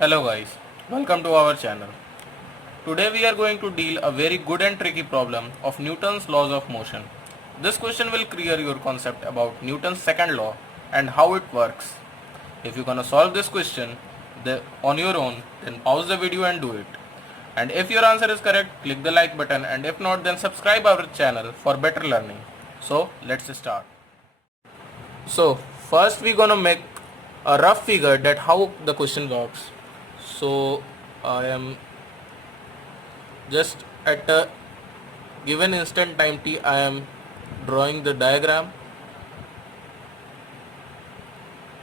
Hello guys, welcome to our channel. Today we are going to deal a very good and tricky problem of Newton's laws of motion. This question will clear your concept about Newton's second law and how it works. If you're gonna solve this question on your own, then pause the video and do it. And if your answer is correct, click the like button, and if not, then subscribe our channel for better learning. So let's start. So first we're gonna make a rough figure that how the question works. So I am just at a given instant time t, I am drawing the diagram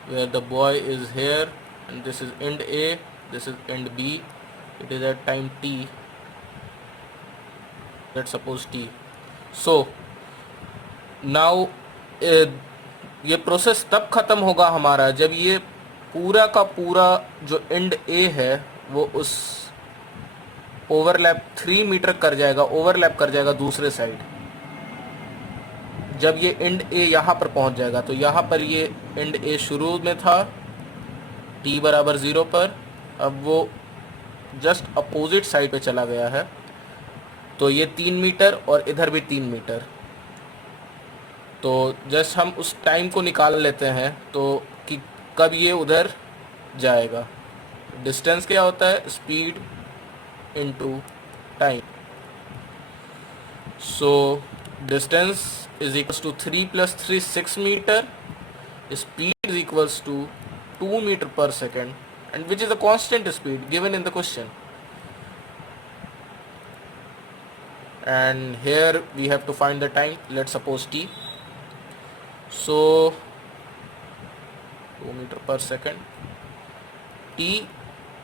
where the boy is here and this is end A, this is end B. It is at time t, let's suppose t. So now ये process तब ख़त्म होगा हमारा जब ये पूरा का पूरा जो एंड ए है वो उस ओवरलैप 3 मीटर कर जाएगा, ओवरलैप कर जाएगा दूसरे साइड. जब ये एंड ए यहाँ पर पहुँच जाएगा तो यहाँ पर ये एंड ए शुरू में था t बराबर 0 पर, अब वो जस्ट अपोजिट साइड पे चला गया है तो ये 3 मीटर और इधर भी 3 मीटर. तो जस्ट हम उस टाइम को निकाल लेते हैं तो कि कब ये उधर जाएगा. डिस्टेंस क्या होता है? Speed into time. So distance is equals to 3 + 3 6 metre. Speed is equals to 2 metre per second and which is a constant speed given in the question. And here we have to find the time. Let's suppose t. So 2 meter per second. T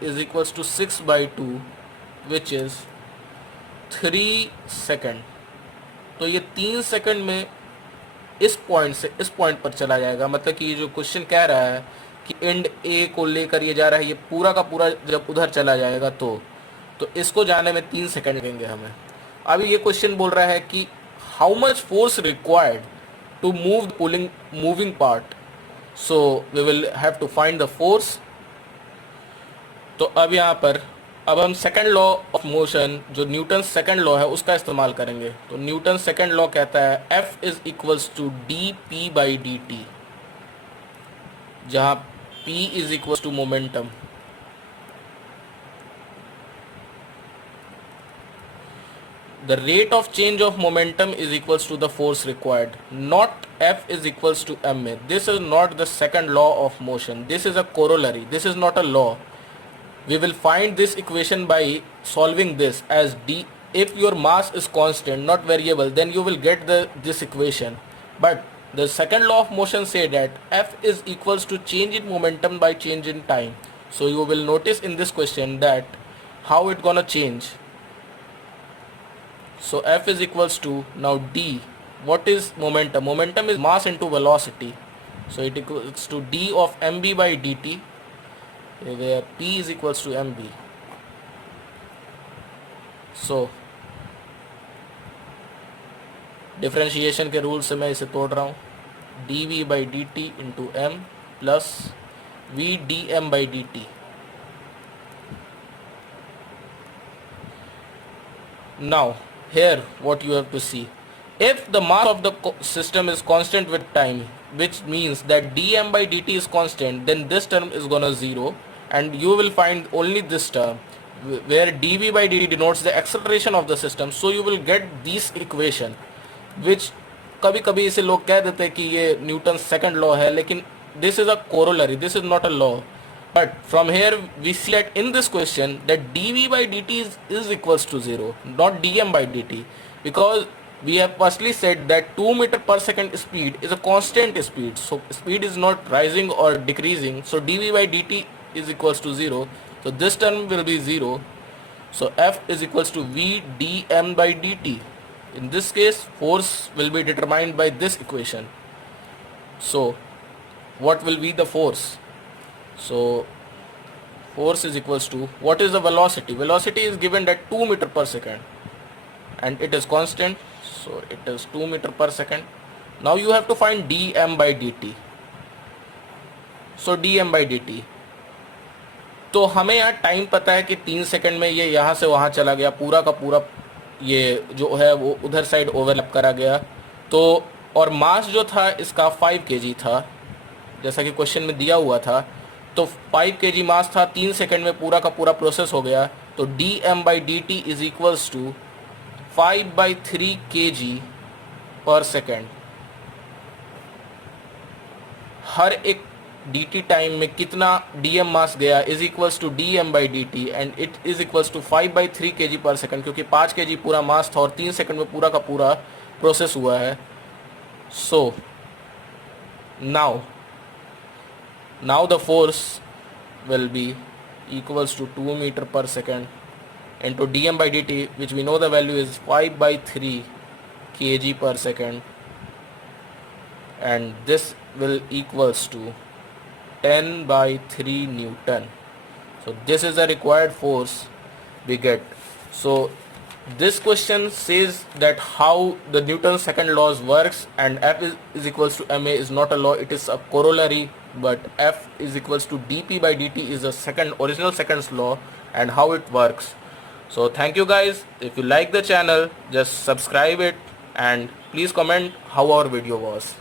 is equals to 6 by 2 which is 3 second. तो ये 3 second में इस point से इस point पर चला जाएगा. मतलब कि ये जो क्वेश्चन कह रहा है कि एंड ए को लेकर ये जा रहा है, ये पूरा का पूरा जब उधर चला जाएगा तो इसको जाने में 3 सेकंड लगेंगे हमें. अभी ये क्वेश्चन बोल रहा है कि how much force required to move the moving part. So we will have to find the force. तो अब यहाँ पर अब हम सेकंड लॉ ऑफ मोशन जो न्यूटन सेकंड लॉ है उसका इस्तेमाल करेंगे. तो न्यूटन सेकंड लॉ कहता है F is equals to D P by D T, जहाँ P is equals to momentum. The rate of change of momentum is equals to the force required. Not F is equals to ma. This is not the second law of motion. This is a corollary. This is not a law. We will find this equation by solving this as d. If your mass is constant, not variable, then you will get this equation. But the second law of motion say that F is equals to change in momentum by change in time. So you will notice in this question that how it gonna change. So F is equals to now d. What is momentum? Momentum is mass into velocity. So it equals to d of mb by dt, where p is equals to mb. So differentiation के rule से मैं इसे तोड़ रहा हूँ. D V by D T into M plus V D M by D T. Now here what you have to see, if the mass of the system is constant with time, which means that dm by dt is constant, then this term is gonna 0 and you will find only this term where dv by dt denotes the acceleration of the system. So you will get this equation which कभी कभी इसे लोग कह देते हैं कि ये Newton second law है, लेकिन this is a corollary, this is not a law. But from here we see that in this question that dv by dt is equals to 0, not dm by dt, because we have firstly said that 2 meter per second speed is a constant speed. So speed is not rising or decreasing. So dv by dt is equals to 0. So this term will be 0. So F is equals to v dm by dt. In this case force will be determined by this equation. So what will be the force? So force is equals to, what is the velocity? Velocity is given at 2 meter per second and it is constant, so it is 2 meter per second. Now you have to find dm by dt. So dm by dt, तो हमें यहाँ time पता है कि 3 second में ये यहाँ से वहाँ चला गया, पूरा का पूरा ये जो है वो उधर साइड ओवरलैप करा गया। तो और मास जो था इसका 5 kg था, जैसा कि क्वेश्चन में दिया हुआ था। तो 5 kg मास था, 3 सेकंड में पूरा का पूरा प्रोसेस हो गया। तो dm/dt is equals to 5/3 kg per second. हर एक dt टाइम में कितना dm मास गया is equals to dm/dt and it is equals to 5/3 kg per second, क्योंकि 5 kg पूरा मास था और 3 सेकंड में पूरा का पूरा प्रोसेस हुआ है। सो now the force will be equals to 2 meter per second into dm/dt, which we know the value is 5/3 kg per second, and this will equals to 10/3 Newton. So this is the required force we get. So this question says that how the Newton's second laws works, and F is equals to ma is not a law, it is a corollary, but F is equals to dp/dt is the original seconds law and how it works. So thank you guys. If you like the channel, just subscribe it and please comment how our video was.